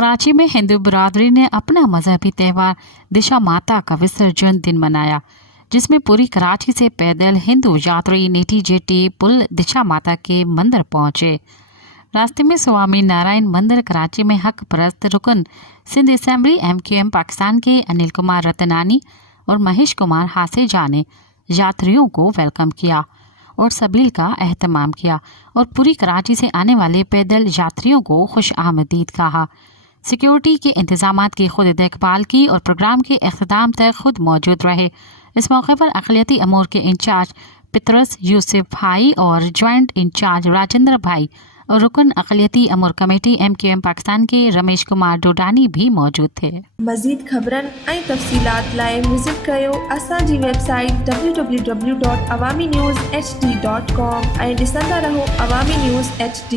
कराची में हिंदू बिरादरी ने अपना मजहबी त्यौहार दिशा माता का विसर्जन दिन मनाया, जिसमें पूरी कराची से पैदल हिंदू यात्री नेटी जेटी पुल दिशा माता के मंदिर पहुंचे। रास्ते में स्वामी नारायण मंदिर कराची में हक परस्त रुकन सिंध असेंबली MQM पाकिस्तान के अनिल कुमार रतनानी और महेश कुमार हासेजा ने यात्रियों को वेलकम किया और सबील का एहतमाम किया और पूरी कराची से आने वाले पैदल यात्रियों को खुश आमदीद कहा। सिक्योरिटी के इंतजामात की खुद देखभाल की और प्रोग्राम के अख्ताम तक खुद मौजूद रहे। इस मौके पर अक़लियती अमूर के इंचार्ज पितरस यूसुफ भाई और ज्वाइंट इंचार्ज राजेंद्र भाई और रुकन अक़लियती अमूर कमेटी MQM पाकिस्तान के रमेश कुमार डोडानी भी मौजूद थे। मज़ीद ख़बरन ऐं तफ़सीलात लाइ विज़िट कयो असांजी वेबसाइट www.awamiNewsHD.com ऐं ॾिसंदा रहो अवामी न्यूज़ HD।